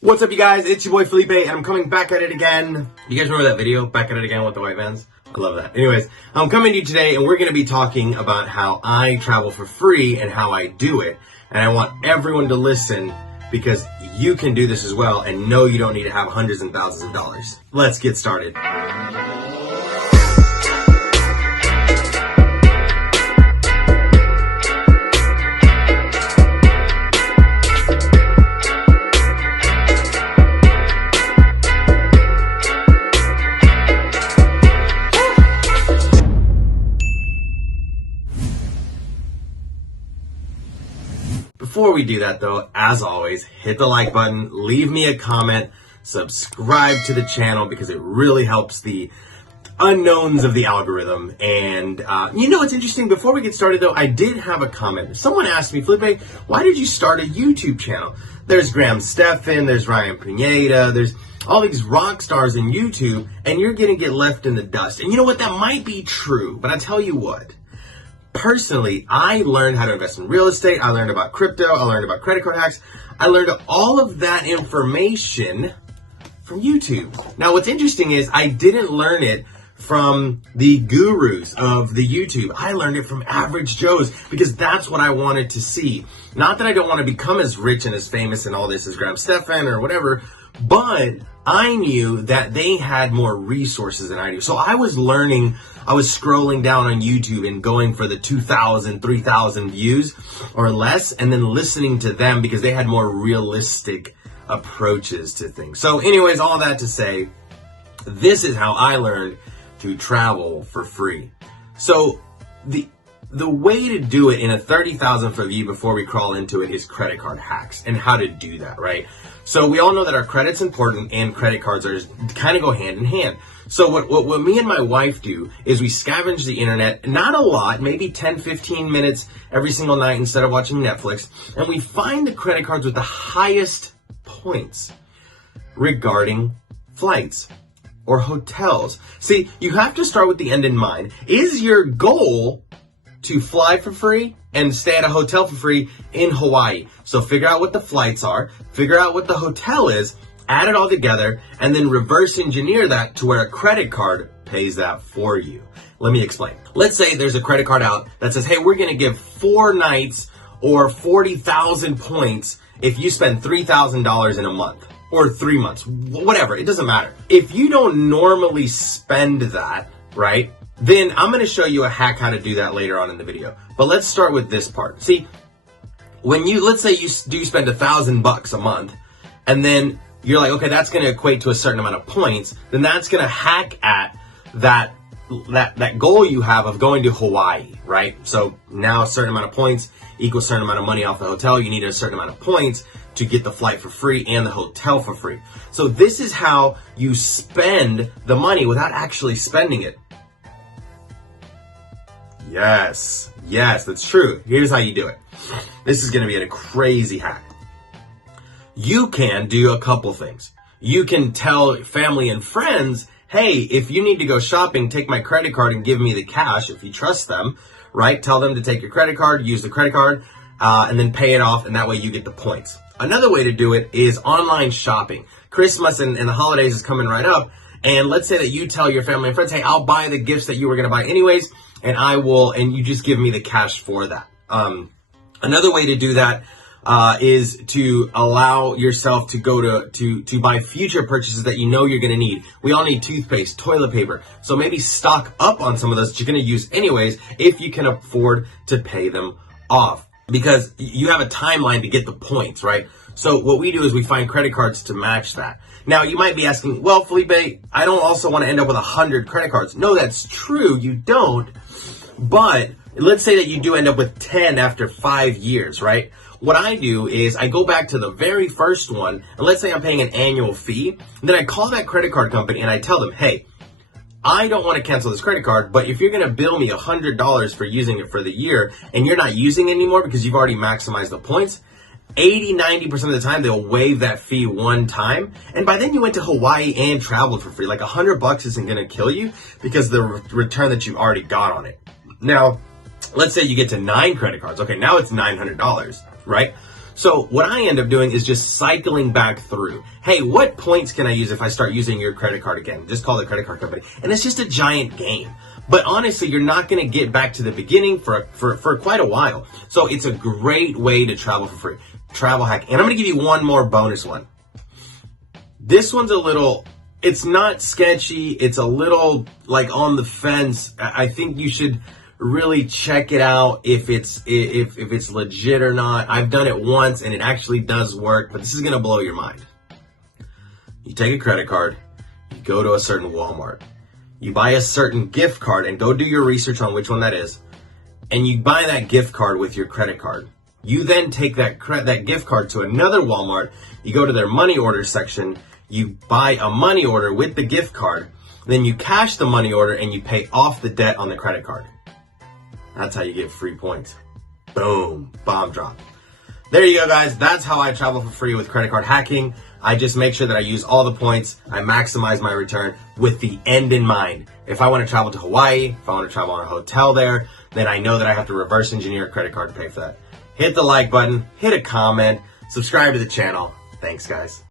What's up, you guys? It's your boy Felipe, and I'm coming back at it again. You guys remember that video, Back at It Again with the white vans? I love that. Anyways, I'm coming to you today, and we're going to be talking about how I travel for free and how I do it. And I want everyone to listen because you can do this as well, and no, you don't need to have hundreds and thousands of dollars. Let's get started. Before we do that though, as always, hit the like button, leave me a comment, subscribe to the channel because it really helps the unknowns of the algorithm. And you know what's interesting? Before we get started though, I did have a comment. Someone asked me, Felipe, why did you start a YouTube channel? There's Graham Stephan, there's Ryan Pineda, there's all these rock stars in YouTube, and you're gonna get left in the dust. And you know what? That might be true, but I tell you what. Personally, I learned how to invest in real estate. I learned about crypto. I learned about credit card hacks. I learned all of that information from YouTube. Now, what's interesting is I didn't learn it from the gurus of the YouTube. I learned it from average Joes because that's what I wanted to see. Not that I don't want to become as rich and as famous and all this as Graham Stephan or whatever, but I knew that they had more resources than I do. So I was learning, I was scrolling down on YouTube and going for the 2,000, 3,000 views or less, and then listening to them because they had more realistic approaches to things. So anyways, all that to say, this is how I learned to travel for free. So the way to do it in a 30,000 foot view before we crawl into it is credit card hacks and how to do that, right? So we all know that our credit's important and credit cards are kind of go hand in hand. So what me and my wife do is we scavenge the internet, not a lot, maybe 10, 15 minutes every single night instead of watching Netflix, and we find the credit cards with the highest points regarding flights or hotels. See, you have to start with the end in mind. Is your goal to fly for free and stay at a hotel for free in Hawaii? So figure out what the flights are, figure out what the hotel is, add it all together, and then reverse engineer that to where a credit card pays that for you. Let me explain. Let's say there's a credit card out that says, hey, we're gonna give 4 nights or 40,000 points if you spend $3,000 in a month or 3 months, whatever, it doesn't matter. If you don't normally spend that, right, then I'm going to show you a hack how to do that later on in the video. But let's start with this part. See, let's say you do spend $1,000 a month, and then you're like, okay, that's going to equate to a certain amount of points, then that's going to hack at that goal you have of going to Hawaii, right? So now a certain amount of points equals a certain amount of money off the hotel. You need a certain amount of points to get the flight for free and the hotel for free. So this is how you spend the money without actually spending it. Yes, that's true. Here's how you do it. This is going to be a crazy hack. You can do a couple things. You can tell family and friends, hey, if you need to go shopping, take my credit card and give me the cash if you trust them, right? Tell them to take your credit card, use the credit card, and then pay it off, and that way you get the points. Another way to do it is online shopping. Christmas and the holidays is coming right up, and let's say that you tell your family and friends, hey, I'll buy the gifts that you were going to buy anyways, and you just give me the cash for that. Another way to do that is to allow yourself to go to buy future purchases that you know you're going to need. We all need toothpaste, toilet paper. So maybe stock up on some of those that you're going to use anyways if you can afford to pay them off. Because you have a timeline to get the points, right? So what we do is we find credit cards to match that. Now, you might be asking, well, Felipe, I don't also want to end up with 100 credit cards. No, that's true. You don't. But let's say that you do end up with 10 after 5 years, right? What I do is I go back to the very first one, and let's say I'm paying an annual fee, and then I call that credit card company and I tell them, hey, I don't want to cancel this credit card, but if you're going to bill me $100 for using it for the year and you're not using it anymore because you've already maximized the points, 80-90% of the time they'll waive that fee one time, and by then you went to Hawaii and traveled for free. Like $100 isn't going to kill you because the return that you've already got on it. Now, let's say you get to 9 credit cards. Okay, now it's $900, right? So what I end up doing is just cycling back through. Hey, what points can I use if I start using your credit card again? Just call the credit card company. And it's just a giant game. But honestly, you're not going to get back to the beginning for quite a while. So it's a great way to travel for free. Travel hack. And I'm going to give you one more bonus one. This one's it's not sketchy. It's a little like on the fence. I think you should really check it out if it's legit or not. I've done it once and it actually does work, but this is gonna blow your mind. You take a credit card, you go to a certain Walmart, you buy a certain gift card, and go do your research on which one that is, and you buy that gift card with your credit card. You then take that gift card to another Walmart, you go to their money order section, you buy a money order with the gift card, then you cash the money order and you pay off the debt on the credit card. That's how you get free points. Boom, bomb drop. There you go, guys. That's how I travel for free with credit card hacking. I just make sure that I use all the points. I maximize my return with the end in mind. If I want to travel to Hawaii, if I want to travel on a hotel there, then I know that I have to reverse engineer a credit card to pay for that. Hit the like button, hit a comment, subscribe to the channel. Thanks, guys.